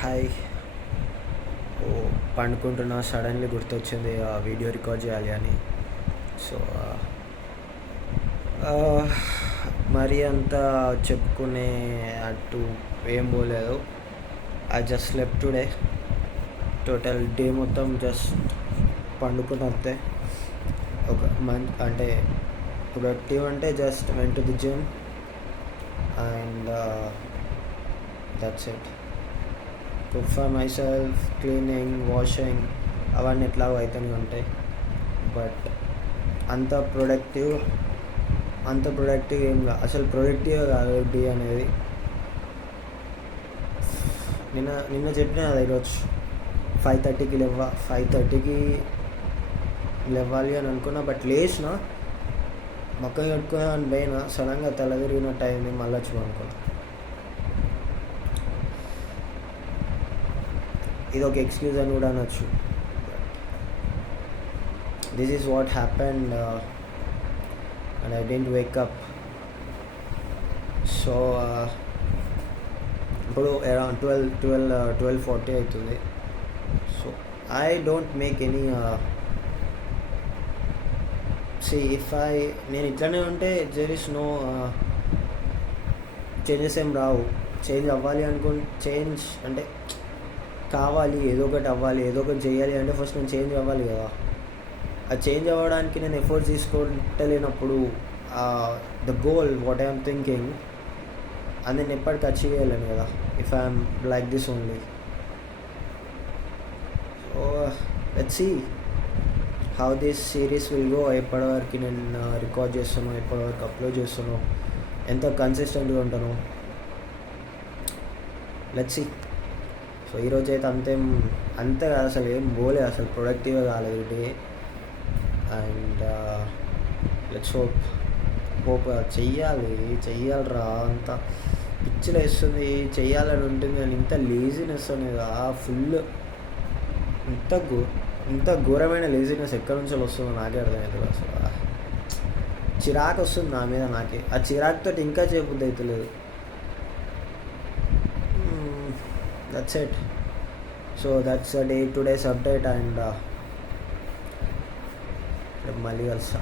Hi. ఓ పండుకుంటున్నా, suddenly గుర్తొచ్చింది ఆ video record చేయాలి అని. సో మరీ అంత చెప్పుకునే అటు ఏం పోలేదు. I just slept today. Total day మొత్తం జస్ట్ పండుకుని వస్తే ఒక మంత్ అంటే ప్రొడక్టివ్ అంటే just went to the gym and that's it. Cook for my self, cleaning, washing అవన్నీ ఎట్లాగో అవుతూనే ఉంటాయి. బట్ అంత ప్రొడక్టివ్ ఏం కాదు, అసలు ప్రొడక్టివ్ కాదు డే అనేది. నిన్న చెప్పిన కదా, ఈరోజు 5:30కి 5:30కి లేవాలి అని అనుకున్నా. బట్ లేచిన మొక్క కట్టుకున్నా అని పోయినా, సడన్గా తల తిరిగినట్టు అయింది, మళ్ళీ వచ్చి అనుకున్నా. ఇది ఒక ఎక్స్క్యూజ్ అని కూడా అనొచ్చు. This is what happened and I didn't wake up. So ఇప్పుడు అరౌండ్ 12:40 అవుతుంది. So I don't make any నేను ఇట్లానే ఉంటే దేర్ ఇస్ నో చేంజెస్ ఏం రావు. చేంజ్ అవ్వాలి చేంజ్ అంటే కావాలి, ఏదో ఒకటి అవ్వాలి, ఏదో ఒకటి చేయాలి అంటే ఫస్ట్ నేను చేంజ్ అవ్వాలి కదా. ఆ చేంజ్ అవ్వడానికి నేను ఎఫర్ట్స్ తీసుకుంటలేనప్పుడు the goal what I'm thinking అది నేను ఎప్పటికీ అచీవ్ చేయలేను కదా, if I'm like this only. So let's see how this series will go. ఎప్పటివరకు నేను రికార్డ్ చేస్తాను, ఎప్పటివరకు అప్లోడ్ చేస్తాను, ఎంత కన్సిస్టెంట్గా ఉంటాను, లెట్స్ సీ. సో ఈరోజు అయితే అంతే కాదు, అసలు ఏం పోలేదు, అసలు ప్రొడక్టివ్గా కాలేదు డే. అండ్ లెట్స్ హోప్ చెయ్యాలిరా. అంత పిచ్చిలో వేస్తుంది, చెయ్యాలని ఉంటుంది కానీ ఇంత లేజినెస్ అనేది ఫుల్. ఇంత ఘోరమైన లేజినెస్ ఎక్కడి నుంచి వస్తుందో నాకే అర్థమవుతుంది. అసలు చిరాకు వస్తుంది నా మీద నాకే. ఆ చిరాకుతో ఇంకా చేయబుద్ధి అవుతలేదు. That's it. So that's a day today's update and మళ్ళీ కలుస్తా.